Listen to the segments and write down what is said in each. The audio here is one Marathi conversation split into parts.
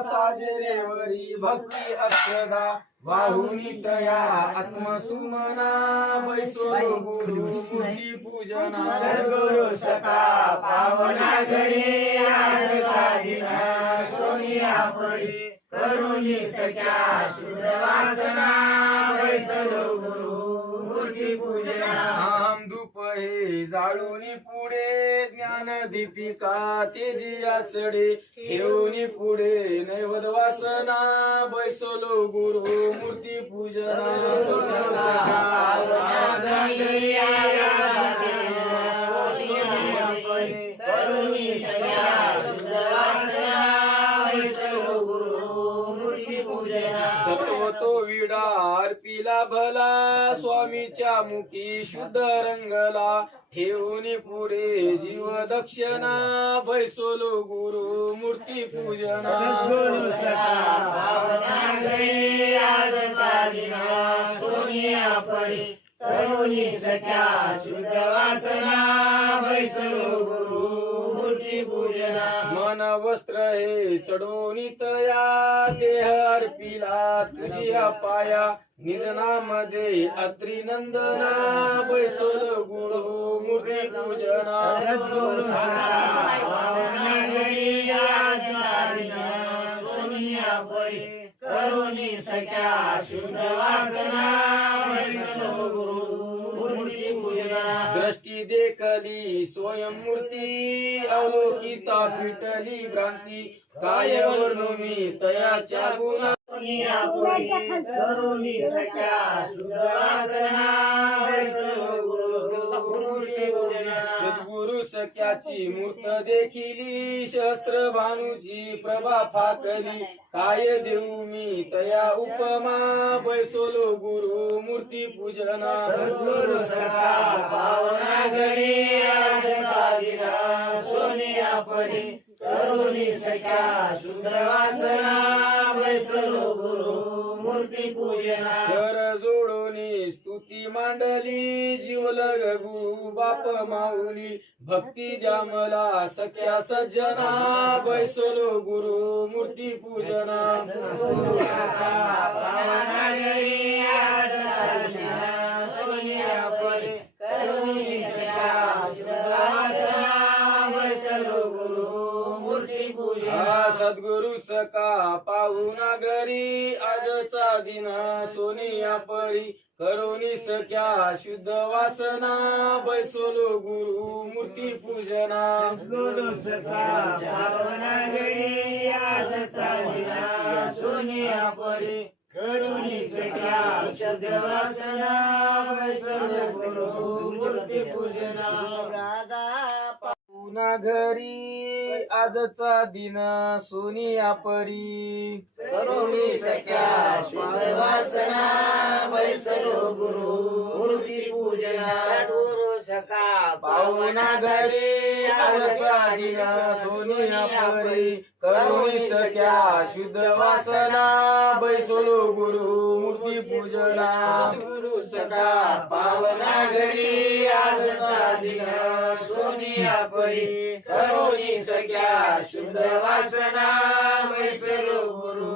साजरेवरी भक्ती अक्षदा वाहुनी तया आत्मसुमना बैसो गुरु मूर्ती पूजना. सद्गुरु सखा पावना घडी आज दिना. सोनिया पडी करुणी सख्या शुद्ध वासना वैसलो आहे. जाळून जाळूनी पुढे ज्ञान दीपिका तेजिया चढे ठेवूनी पुढे नैवद वासना बैसलो गुरु मूर्ती पूजना. गुरु मूर्ती पूजना सर्व तो विडा अर्पिला भला. स्वामीच्या मुखी शुद्ध रंगला ठेवून पुढे जीव दक्षिणा बैसोलो गुरु मूर्ती पूजना. सख्या शुद्ध वासना गुरु मन वस्त्र हे चढवून तया देह अर्पिला तुझिया पाया निज नामदे अत्री नंदना बैसोल गुरु हो, मूर्ती पूजना। सोनिया पडी करुणी सख्या शुद्ध वासना दृष्टी देखली स्वयं मूर्ती अवलोकिता पिटली भ्रांती काय वर्णमी तयाच्या गुणा। करुणी सख्या गुरु सद्गुरु सख्याची मूर्त देखिली शस्त्र भानुची प्रभा फाकली. काय देऊ मी तया उपमा? बैसोलो गुरु मूर्ती पूजना. सद्गुरु सखा पावना दिना सोनिया पडी करुणी सख्या शुद्ध वासना वैसलो गुरु मूर्ती पूजना. कर जोडोनी स्तुती मांडली जीवलग गुरु बाप माऊली. भक्ती द्या मला सख्या सज्जना बैसोलो गुरु मूर्ती पूजना. सद्गुरु सका पाहुणा घरी. आजचा दिन सोनिया परी. करोनी सख्या शुद्ध वासना. बैसोलो गुरु मूर्ती पूजना. गुरु पावना घडी आजचा दिना सोनिया परी. करुणी सख्या शुद्ध वासना. वैसल गुरु मूर्ती पूजना. पुन्हा घरी आजचा दिन सोनिया परी करुणी सख्या शुद्ध वासना वैसल गुरु मूर्ती पूजना. सद्गुरु सखा पाहुणा घरी. आजचा दिन सोनिया परी करुणी सख्या शुद्ध वासना बैसोलो गुरु मूर्ती पूजना. गुरु सखा पावना घरी. आजचा दिना सोनिया परी करोनी सख्या शुद्ध वासना वैसलो गुरु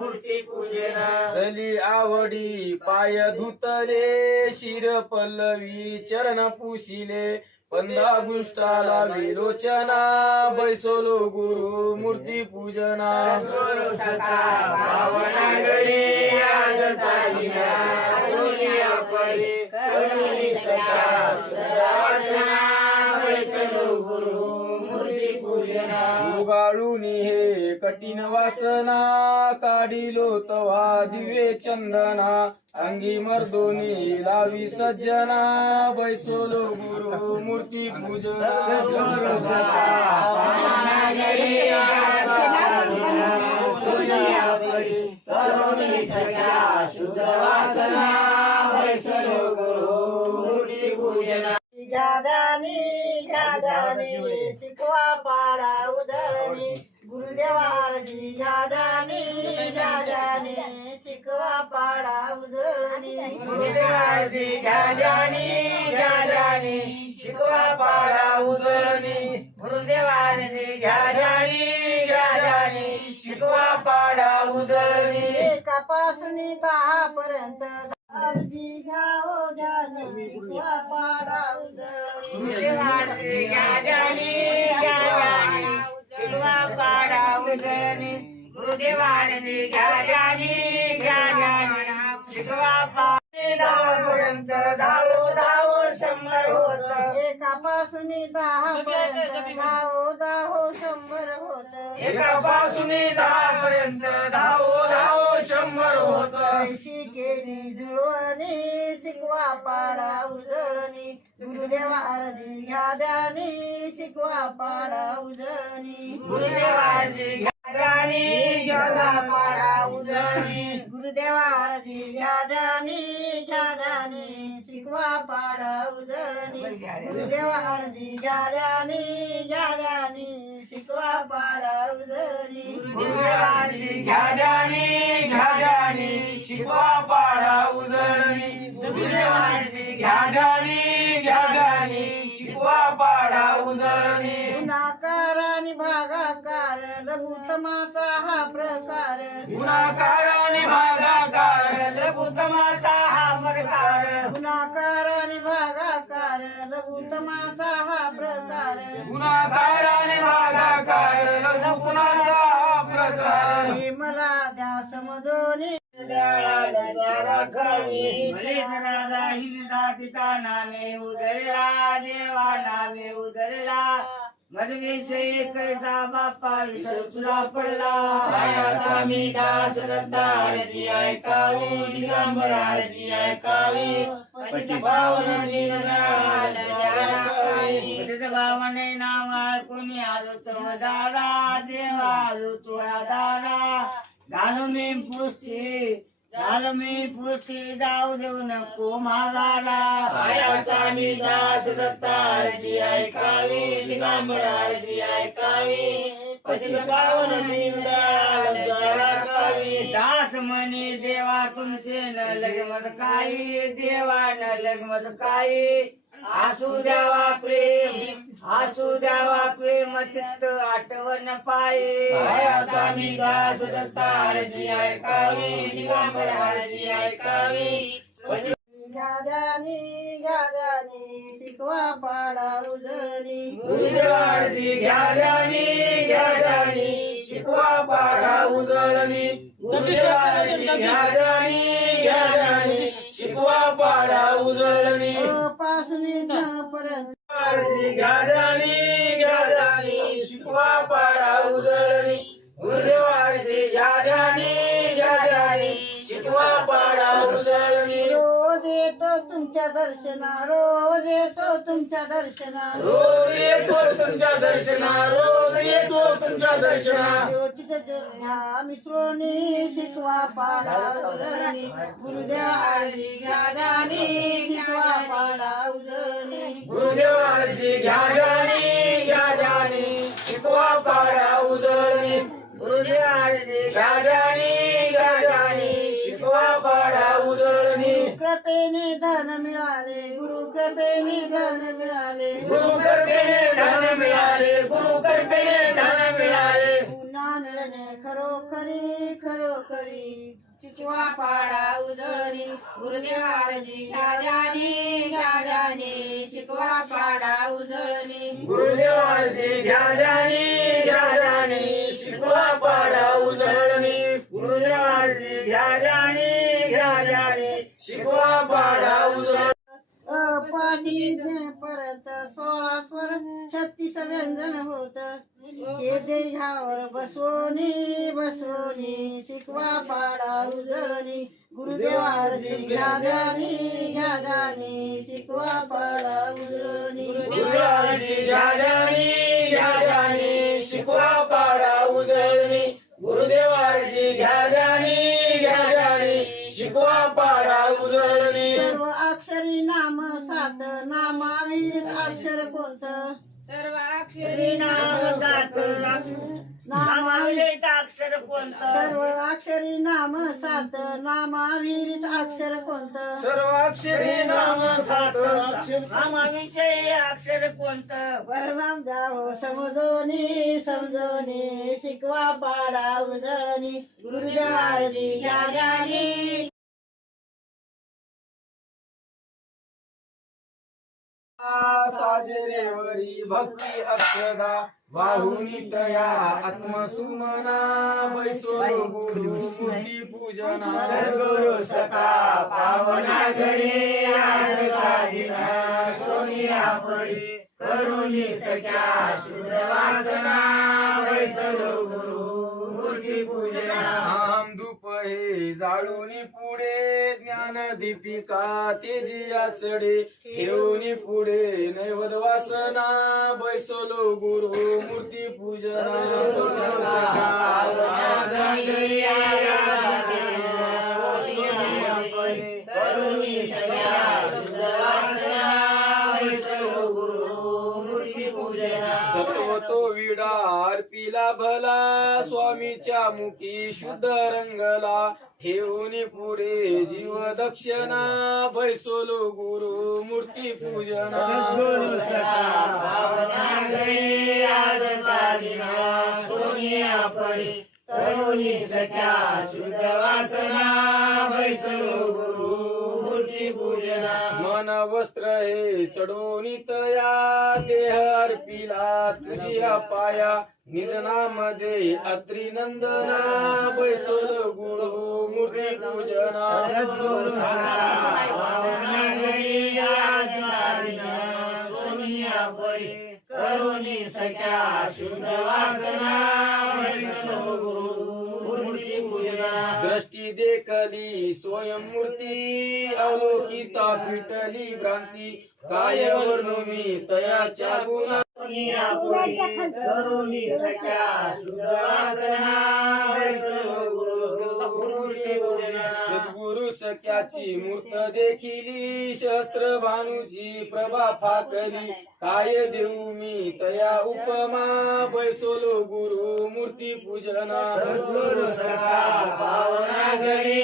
मूर्ती पूजना. चली आवडी पाय धुतले शिर पल्लवी चरण पुसिले पंधा गुष्टाला विलोचना बैसोलो गुरु मूर्ती पूजना. गुरु उगाळूनी हे कठीण वासना काढिलो तवा दिवे चंदना. अंगी मर्दोनी लावी सज्जना. बैसोलो गुरु मूर्ती पूजना. यादानी शिकवा पाडा उधळणी गुरुदेवाची यादानी यादानी. शिकवा पाडा उधळणी गुरुदेवाची यादानी यादानी. शिकवा पाडा उधळणी गुरुदेवाची यादानी यादानी. शिकवा पाडा उधळणी कापासून दहा काळजी घ्यावो ध्यान शिकवा पाडा उजळणी गुरुदेवाची गाजानी गाजानी शिकवा पाडा पाडापर्यंत धावो धावो शंभर होत. एकापासून दहा पर्यंत धावो धावो शंभर होत. एकापासून दहा पर्यंत धावो धावो शंभर होत. ऐशी केली जुळवणी शिकवा पाडा उजळणी. गुरुदेवा अर्जी घ्या द्यानी शिकवा पाडा उजळणी. गुरुदेवाची गाजानी गाजा पाडा उजळणी. द्यानी घ्या द्यानी शिकवा पाडा उजळणी शिकवा पाडा गुरुदेवाची घ्याजानी घ्याजानी शिकवा पाडा उजळणी गुरुदेवाची घ्याजानी घ्याजानी शिकवा पाडा उजळणी गुणाकार आणि भागाकार लघुतमाचा हा प्रकार. गुणाकार हा प्रकार. मला द्या समजोनी. नामे देवा नामे कैसा बाप्पा विसर तुला पडला. मी दास दत्तारची ऐकावी दिगंबरारची ऐकावी. पती पावन तिथं भावाने नाव ऐकून आलो तो दारा देवा आलो तो दारा. झालो मी पुष्टी झालो मी पुष्टी जाऊ देऊ नको मागाला आयाचा मी दास दत्तारची ऐकावी दिगंबरारची ऐकावी. दास म्हणे देवा तुमचे न लगमत काही देवा न लगमत काही. आसू द्यावा प्रेम आसू द्यावा प्रेम चित्त आठवण पाये. आयाचा मी दास दत्तारची ऐकावी दिगंबरारची ऐकावी गाद्यानी गाद्यानी शिकवा पाडा उजळणी. गुरुदेवाची घ्याजानी घ्याजानी शिकवा पाडा उजळणी. गुरुदेवाची घ्याजानी घ्याजानी शिकवा पाडा उजळणी. पासून पर्यंत घ्याजानी घ्याजानी शिकवा पाडा उजळणी. येतो तुमच्या दर्शना रोज येतो तुमच्या दर्शना रोज येतो तुमच्या दर्शना रोज येतो तुमच्या दर्शना. ज्योतिष ह्या मिश्रोनी शिकवा पाडा उजळणी गुरुदेव आरती गादानी शिकवा पाडा उजळणी गुरुदेवाची घ्याजानी घ्याजानी शिकवा पाडा उजळणी गुरुदेवाची घ्याजानी घ्याजानी शिकवा पाडा उजळणी कृपेने धन मिळाले गुरु कृपेने धन मिळाले. गुरु कृपेने धन मिळाले गुरु कृपेने धन मिळाले. पुन्हा खरोखरी खरोखरी. शिकवा पाडा उजळणी गुरुदेवारजी शिकवा पाडा उजळणी. घ्याजानी शिकवा पाडा उजळणी घ्याजानी शिकवा पाठी परत सोळा स्वर छत्तीस व्यंजन होत. हे देहावर बसवणी बसवणी शिकवा पाडा उजळणी गुरुदेवारजी घ्याजानी घ्याजानी शिकवा पाडा उजळणी. नामावीर अक्षर कोणतं? सर्व अक्षरी नाम जात नामाविरहित अक्षर कोणतं? सर्व अक्षरी नाम सात नामाविरित सात नामाविषयी अक्षर कोणतं? परमाम जावो समजोनी समजोनी शिकवा पाडा उजळणी गुरुदेवाची ज्ञानी साजरेवरी भक्ती अक्षदा वाहुनी तया आत्मसुमना बैसो गुरु मूर्ती पूजना. गुरु सका पावना घरी आज दिना सोनिया पडी करुणी सख्या शुद्ध वासना वैसलो हे जाळून पुढे ज्ञान दीपिका तेजी आचडे. ठेवूनी पुढे नैवद वासना बैसलो गुरु मूर्ती गुरु मूर्ती पूजना. सत्व तो विडा अर्पिला भला स्वामीच्या मुखी शुद्ध रंगला ठेवून पुढे जीव दक्षिणा. भैसोलो गुरु मूर्ती पूजना. भावनागरी सख्या शुद्ध वासना भैसलो गुरु मूर्ती पूजना मन वस्त्र हे चढोनी तया. देह अर्पिला तुझी पाया निजनामध्ये अत्री नंदना बैसल गुरु मूर्ती पूजना सोनिया पडी करुणी सख्या शुद्ध वासना बैसलो हो, मूर्ती पूजना. दृष्टी देखली स्वयं मूर्ती अवलोकिता पिटली भ्रांती. काय वर्णमी तयाच्या गुणा. करुणी सख्या सद्गुरु सख्याची मूर्त देखिली शस्त्र भानुची प्रभा फाकली. काय देऊ मी तया उपमा बैसोलो गुरु मूर्ती पूजना. सद्गुरु सखा पावना घरी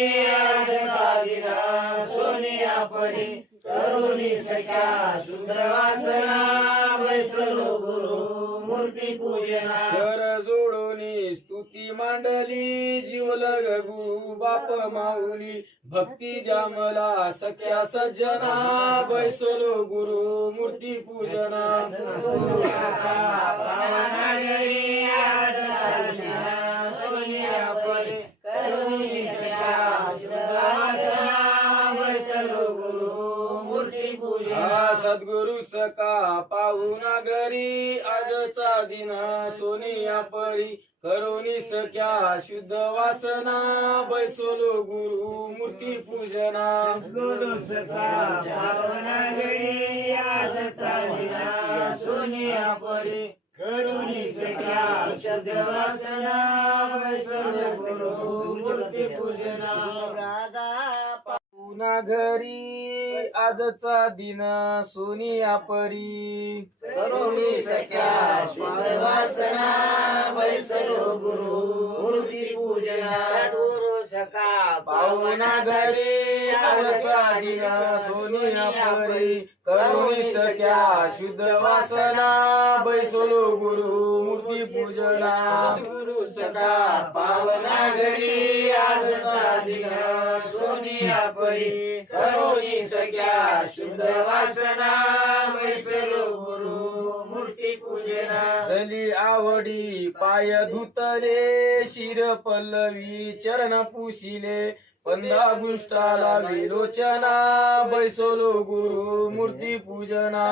सोनिया पडी करुणी सख्या शुद्ध वासना बैसलो गुरु मूर्ती पूजना. कर जोडोनी स्तुती मांडली जीवलग गुरु बाप माऊली. भक्ती द्या मला सख्या सज्जना बैसोलो गुरु मूर्ती पूजना. सद्गुरु सका पाहुना घरी. आजचा दिन सोनिया परी करोनी सख्या शुद्ध वासना. बैसोलो गुरु मूर्ती पूजना. गुरु सखा भावना घडी आजचा दिना सोनिया परी करुणी सख्या शब्द वासना. वैसल गुरु मूर्ती पूजना. राजा पुन्हा घरी आजचा दिन सोनिया परी करुणी सख्या वासना वैसलो गुरु मूर्ती पूजना. पाहुणा घरी दिन सोनिया परी करुणी सख्या शुद्ध वासना बैसलो गुरु मूर्ती पूजना गुरु सखा पावना घरी आजचा दिन सोनिया परी करोनी सख्या शुद्ध वासना चली आवडी पाय धुतले शिर पल्लवी चरण पुशिले. पंधरा गुष्टाला विलोचना बैसोलो गुरु मूर्ती पूजना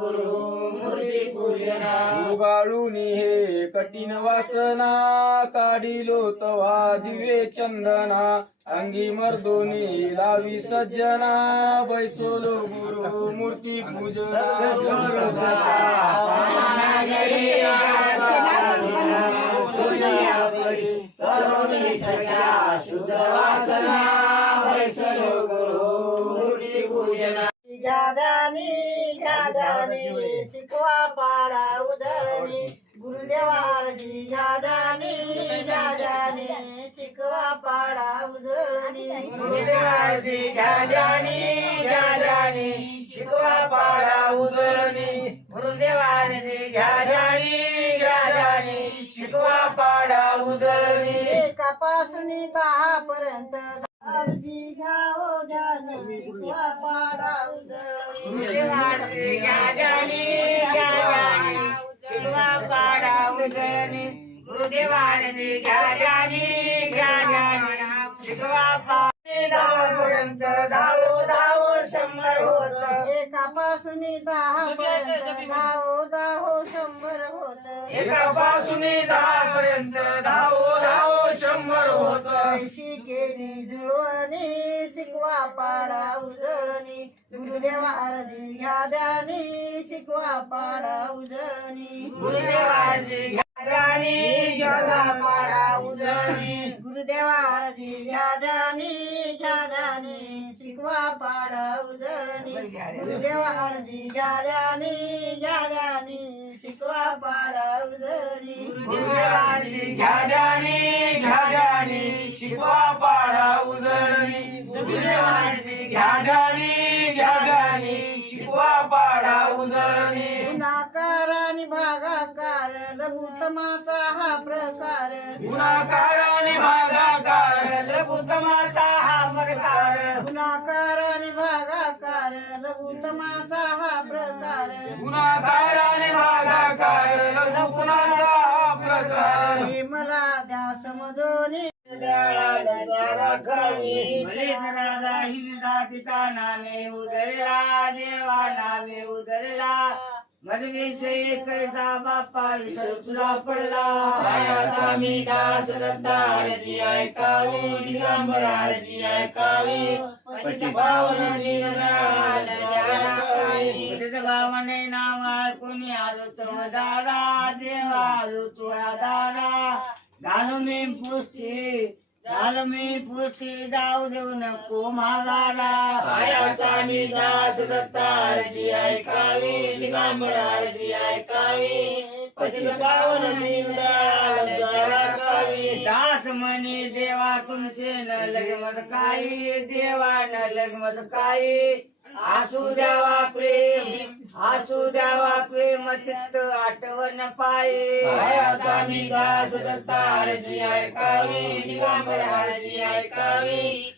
गुरु मूर्ती पूजना. उगाळूनी हे ते कठीण वासना काढिलो तवा दिवे चंदना. अंगी मर्दोनी लावी सज्जना. बैसोलो गुरु मूर्ती पूजना. दादानी दादानी शिकवा पाडा उदळणी गुरुदेवारजी जाजानी जाजानी शिकवा पाडा उजळणी. गुरुदेवाची जाजानी जाजानी शिकवा पाडा उजळणी. गुरुदेवाची जाजानी जाजानी शिकवा पाडा उजळणी. एकापासून दहा पर्यंत अर्जी घ्यावो जानी शिकवा पाडा उजळणी. गुरुदेवाची जाजानी जाजानी शिकवा पाडा उजळणी गुरुदेवाची जाजानी जाजानी शिकवा पाडा पर्यंत धावो धावो शंभर होत. एकापासून दहा पर्यंत धावो धावो शंभर होत. एकापासून दहा पर्यंत धावो धावो शंभर होत. केली जुळवणी शिकवा पाडा उजळणी. गुरुदेवा अर्जी घ्या द्यानी शिकवा पाडा उजळणी. गुरुदेवाची गाणी जगा पाडा उजळणी. गुरुदेवा अर्जी घ्या द्यानी गुरुदेवा अर्जी शिकवा पाडा उजळणी गुरुदेवाची घ्याजानी घ्याजानी शिकवा गुरुदेवाची पाडा गुणाकार आणि भागाकार लघुतमाचा हा प्रकार. गुणाकार तिचा नामे उदरला देवा नामे उदरला. मधविषयी कैसा बाप्पा विसर तुला पडला. पायाचा मी दास ऐकावी ऐकावी. भावाने ऐकून आलो तो दारा देवा आलो तुझ्या दारा मी पुष्टी झालो मी पुष्टी जाऊ देऊ नको मागाला मी दास दत्तारची ऐकावी दिगंबरारची ऐकावी पतित पावन ऐकावी दास म्हणे देवा तुमचे न लगमत काही देवा न लगमत काही. आसू द्यावा प्रेम आसू द्यावा प्रेम चित्त आठवण पाये. पायाचा मी दास ऐकावी दिगंबरारची ऐकावी.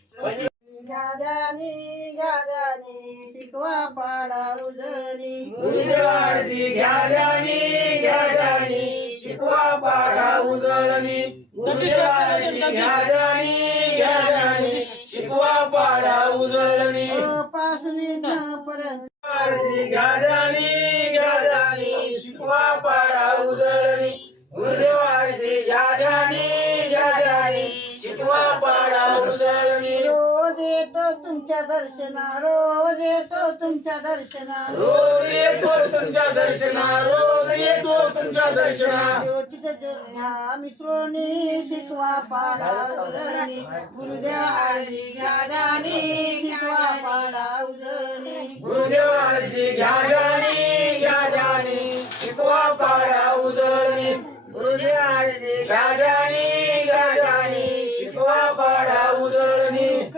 गाजानी गाजानी शिकवा पाडा उजळणी शिकवा घ्याजानी दर्शना रोज येतो तुमच्या दर्शना. रोज येतो तुमच्या दर्शना रोज येतो तुमच्या दर्शना. ज्योतिष ह्या मिश्रोनी शिकवा पाडा उजळणी गुरुदेव आरती गाजानी शिकवा पाडा उजळणी गुरुदेवाची घ्याजानी घ्याजानी शिकवा पाडा उजळणी गुरुदेवाची घ्याजानी घ्याजानी शिकवा पाडा उजळणी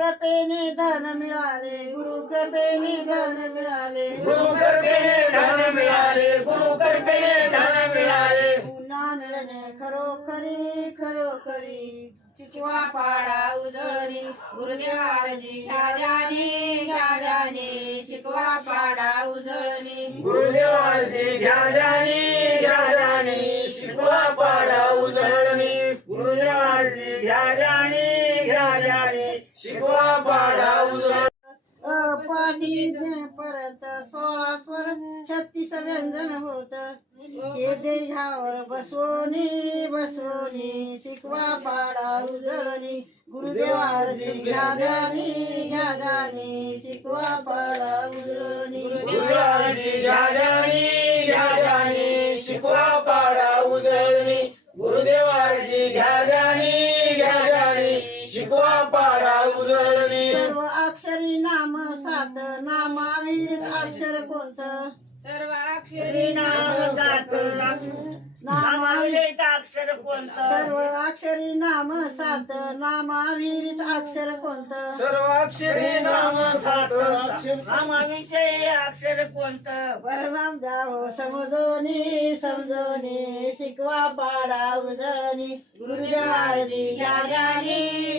कृपेने धन मिळाले गुरु कृपेने धन मिळाले. गुरु कृपेने धन मिळाले गुरु कृपेने धन मिळाले. पुन्हा खरोखरी खरोखरी. शिकवा पाडा उजळणी गुरुदेवारजी गाजानी गाजानी शिकवा पाडा उजळणी. घ्याजानी शिकवा पाडा उजळणी. पाठी परत सोळा स्वर छत्तीस व्यंजन होत. हे देहावर बसवणी बसवणी शिकवा पाडा उजळणी. गुरुदेवारजी घ्याजानी घ्याजानी शिकवा पाडा उजळणी. अक्षरी नाम सात नामावीर अक्षर कोणतं सर्वाक्षरी नाम सात नामाविरहित अक्षर कोणतं? सर्व अक्षरी नाम सात. नामाविरित अक्षर कोणतं? सर्वाक्षरी नाम सात. नामाविषयी अक्षर कोणतं? परमाम जाओ समजोनी समजोनी शिकवा पाडा गुरुदेवाची ज्ञानी